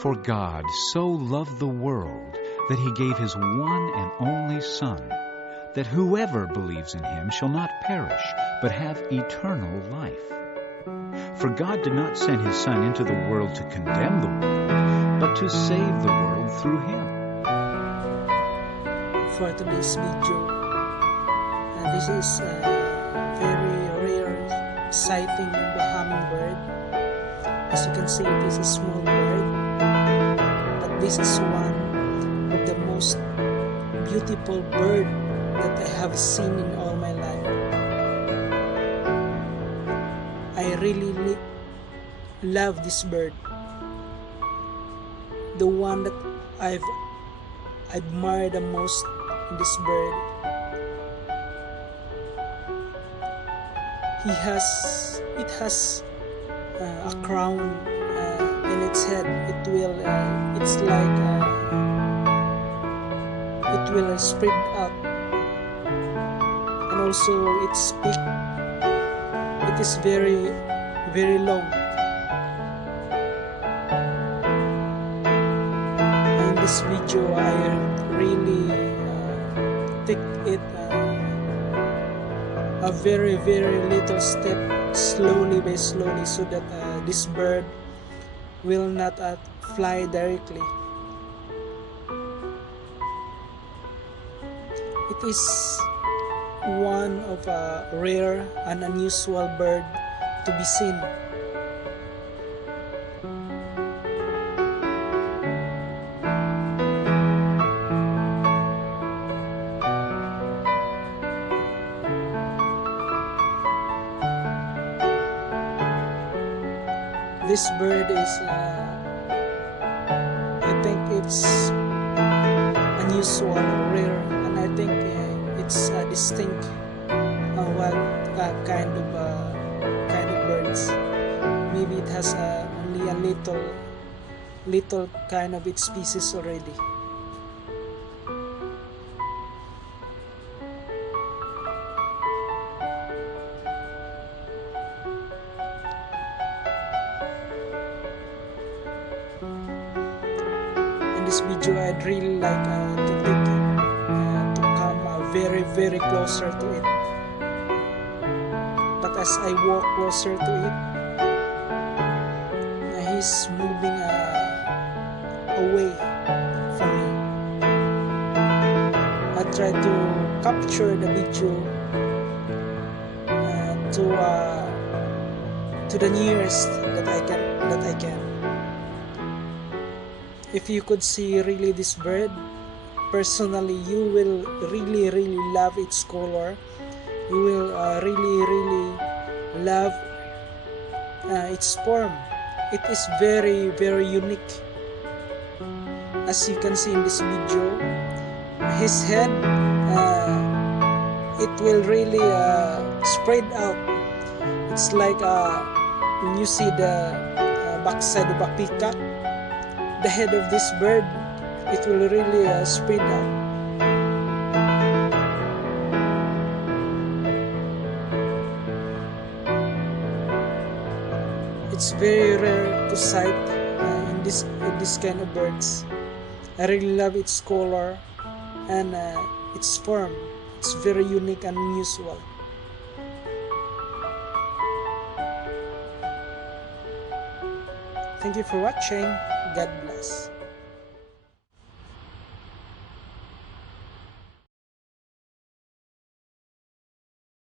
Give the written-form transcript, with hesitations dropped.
For God so loved the world that he gave his one and only Son, that whoever believes in him shall not perish, but have eternal life. For God did not send his Son into the world to condemn the world, but to save the world through him. For today's video, this is a very rare sighting of a hummingbird. As you can see, it is a small bird, but this is one of the most beautiful bird that I have seen in all my life. I really love this bird. The one that I've admired the most in this bird, it has a crown in its head. It's like it will spread out, and also its beak, it is very long. In this video, I really take it a very little step, slowly by slowly, so that this bird will not fly directly. It is one of a rare and unusual bird to be seen. This bird is, I think it's unusual, rare, and I think it's a distinct wild kind of birds. Maybe it has only a little kind of its species already. In this video, I'd really like to take to come very closer to it. But as I walk closer to it, he's moving away from me. I try to capture the video to the nearest that I can. If you could see really this bird personally, you will really love its color. You will really love its form. It is very unique. As you can see in this video, his head, it will really spread out. It's like when you see the backside of a peacock, the head of this bird, it will really spread out. It's very rare to sight in this kind of birds. I really love its color and its form. It's very unique and unusual. Thank you for watching. God bless.